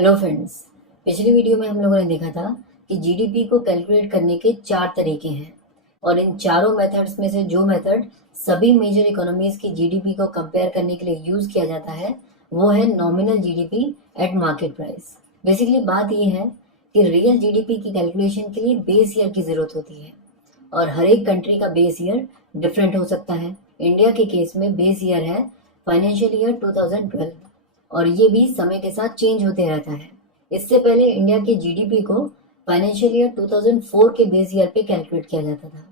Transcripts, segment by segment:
Hello friends. पिछली video में हम लोगों ने देखा था कि जीडीपी को कैलकुलेट करने के 4 तरीके हैं और इन चारों मेथड्स में से जो मेथड सभी मेजर इकोनॉमीज की जीडीपी को कंपेयर करने के लिए यूज किया जाता है वो है nominal GDP at market price. Basically बात ये है कि रियल जीडीपी की कैलकुलेशन के लिए बेस ईयर की जरूरत होती है और हर एक कंट्री का बेस ईयर डिफरेंट हो सकता है। इंडिया के केस में बेस ईयर है फाइनेंशियल ईयर 2012 और ये भी समय के साथ चेंज होते रहता है। इससे पहले इंडिया के जीडीपी को फाइनेंशियल ईयर 2004 के बेस ईयर पे कैलकुलेट किया जाता था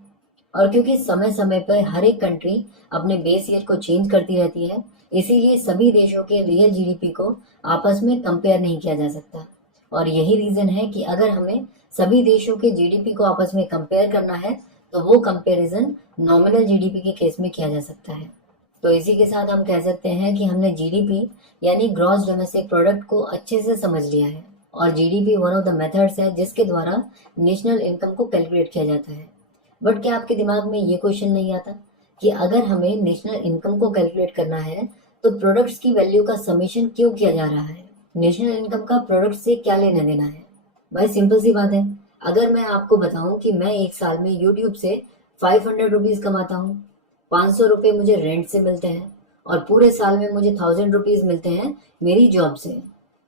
और क्योंकि समय समय पर हर एक कंट्री अपने बेस ईयर को चेंज करती रहती है, इसीलिए सभी देशों के रियल जीडीपी को आपस में कंपेयर नहीं किया जा सकता। और यही रीजन है कि अगर हमें सभी देशों के जीडीपी को आपस में कंपेयर करना है तो वो कंपैरिजन नॉमिनल जीडीपी के केस में किया जा सकता है। तो इसी के साथ हम कह सकते हैं कि हमने जीडीपी यानी ग्रॉस डोमेस्टिक प्रोडक्ट को अच्छे से समझ लिया है और GDP one of the methods है जिसके द्वारा नेशनल इनकम को कैलकुलेट किया जाता है। बट क्या आपके दिमाग में ये क्वेश्चन नहीं आता कि अगर हमें नेशनल इनकम को कैलकुलेट करना है तो प्रोडक्ट्स की वैल्यू का समेशन क्यों किया जा रहा है? नेशनल इनकम का प्रोडक्ट से क्या लेना देना है? भाई सिंपल सी बात है। अगर मैं आपको बताऊं कि मैं एक साल में यूट्यूब से 500 रुपीज कमाता हूँ, 500 रुपये मुझे रेंट से मिलते हैं और पूरे साल में मुझे 1000 रुपीज मिलते हैं मेरी जॉब से,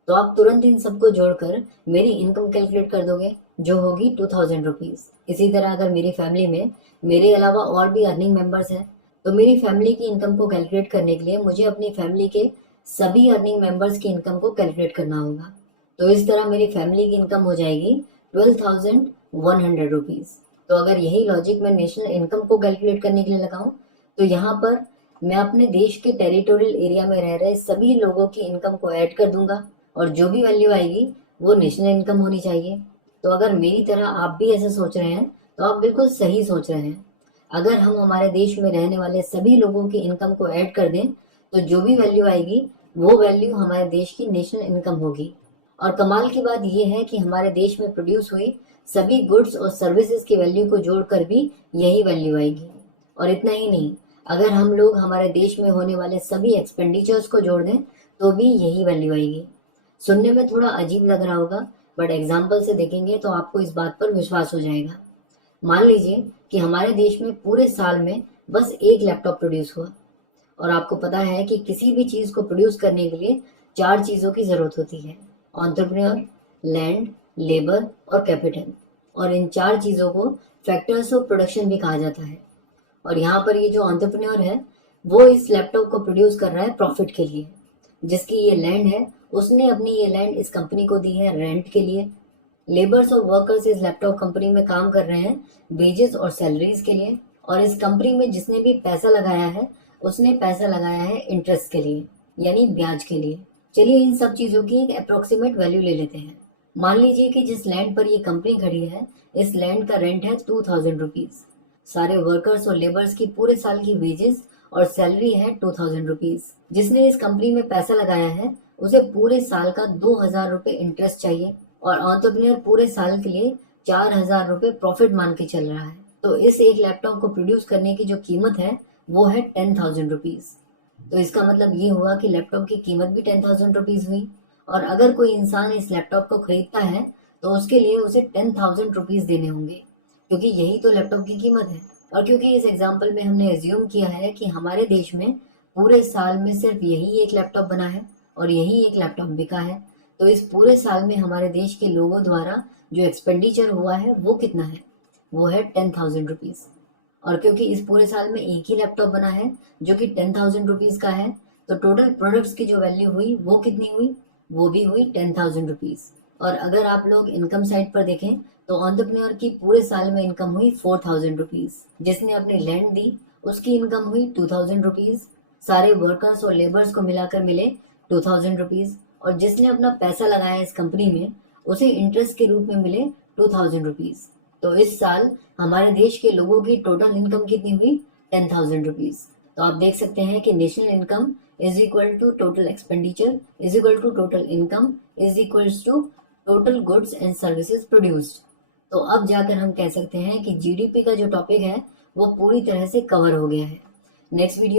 तो आप तुरंत इन सबको जोड़कर मेरी इनकम कैलकुलेट कर दोगे जो होगी 2000 रुपीज। इसी तरह अगर मेरी फैमिली में मेरे अलावा और भी अर्निंग मेंबर्स हैं तो मेरी फैमिली की इनकम को कैलकुलेट करने के लिए मुझे अपनी फैमिली के सभी अर्निंग मेंबर्स की इनकम को कैलकुलेट करना होगा। तो इस तरह मेरी फैमिली की इनकम हो जाएगी 12,100 रुपीज। तो अगर यही लॉजिक मैं नेशनल इनकम को कैलकुलेट करने के लिए लगाऊं तो यहाँ पर मैं अपने देश के टेरिटोरियल एरिया में रह रहे सभी लोगों की इनकम को ऐड कर दूंगा और जो भी वैल्यू आएगी वो नेशनल इनकम होनी चाहिए। तो अगर मेरी तरह आप भी ऐसे सोच रहे हैं तो आप बिल्कुल सही सोच रहे हैं। अगर हम हमारे देश में रहने वाले सभी लोगों की इनकम को ऐड कर दें तो जो भी वैल्यू आएगी वो वैल्यू हमारे देश की नेशनल इनकम होगी। और कमाल की बात यह है कि हमारे देश में प्रोड्यूस हुई सभी गुड्स और सर्विसेज की वैल्यू को जोड़कर भी यही वैल्यू आएगी। और इतना ही नहीं, अगर हम लोग हमारे देश में होने वाले सभी एक्सपेंडिचर्स को जोड़ दें तो भी यही वैल्यू आएगी। सुनने में थोड़ा अजीब लग रहा होगा बट एग्जाम्पल से देखेंगे तो आपको इस बात पर विश्वास हो जाएगा। मान लीजिए कि हमारे देश में पूरे साल में बस एक लैपटॉप प्रोड्यूस हुआ और आपको पता है कि किसी भी चीज को प्रोड्यूस करने के लिए 4 चीजों की जरूरत होती है: एंटरप्रेन्योर, लैंड, लेबर और कैपिटल। और इन 4 चीजों को फैक्टर्स ऑफ प्रोडक्शन भी कहा जाता है। और यहाँ पर ये जो एंटरप्रेन्योर है वो इस लैपटॉप को प्रोड्यूस कर रहा है प्रॉफिट के लिए। जिसकी ये लैंड है उसने अपनी ये लैंड इस कंपनी को दी है रेंट के लिए। लेबर्स और वर्कर्स इस लैपटॉप कंपनी में काम कर रहे हैं वेजेस और सैलरीज के लिए। और इस कंपनी में जिसने भी पैसा लगाया है उसने पैसा लगाया है इंटरेस्ट के लिए यानी ब्याज के लिए। चलिए इन सब चीजों की एक अप्रोक्सीमेट वैल्यू ले लेते हैं। मान लीजिए कि जिस लैंड पर ये कंपनी खड़ी है इस लैंड का रेंट है 2000 रुपीज। सारे वर्कर्स और लेबर्स की पूरे साल की वेजेस और सैलरी है 2000 रुपीज। जिसने इस कंपनी में पैसा लगाया है उसे पूरे साल का 2000 रुपये इंटरेस्ट चाहिए और एंटरप्रेन्योर पूरे साल के लिए 4000 रुपये प्रॉफिट मान के चल रहा है। तो इस एक लैपटॉप को प्रोड्यूस करने की जो कीमत है वो है 10,000 रुपीज। तो इसका मतलब ये हुआ कि लैपटॉप की कीमत भी 10,000 रुपीज हुई। और अगर कोई इंसान इस लैपटॉप को खरीदता है तो उसके लिए उसे 10,000 रुपीज देने होंगे क्योंकि यही तो लैपटॉप की कीमत है। और क्योंकि इस एग्जाम्पल में हमने एज्यूम किया है कि हमारे देश में पूरे साल में सिर्फ यही एक लैपटॉप बना है और यही एक लैपटॉप बिका है, तो इस पूरे साल में हमारे देश के लोगों द्वारा जो एक्सपेंडिचर हुआ है वो कितना है? वो है 10,000 रुपीज। और क्योंकि इस पूरे साल में एक ही लैपटॉप बना है जो कि 10,000 रुपीज का है, तो टोटल प्रोडक्ट्स की जो वैल्यू हुई वो कितनी हुई? वो भी हुई 10,000 रुपीज। और अगर आप लोग इनकम साइड पर देखें तो एंटरप्रेन्योर की पूरे साल में इनकम हुई 4,000 रुपीज। जिसने अपनी लैंड दी उसकी इनकम हुई 2,000 रुपीज। सारे वर्कर्स और लेबर्स को मिलाकर मिले 2,000 रुपीज। और जिसने अपना पैसा लगाया इस कंपनी में उसे इंटरेस्ट के रूप में मिले 2,000 रुपीज। तो इस साल हमारे देश के लोगों की टोटल इनकम कितनी हुई? 10,000 रुपीज। तो आप देख सकते हैं कि national income is equal to total expenditure is equal to total income is equal to total goods and services produced. तो अब जाकर हम कह सकते हैं कि जीडीपी का जो टॉपिक है वो पूरी तरह से कवर हो गया है। Next video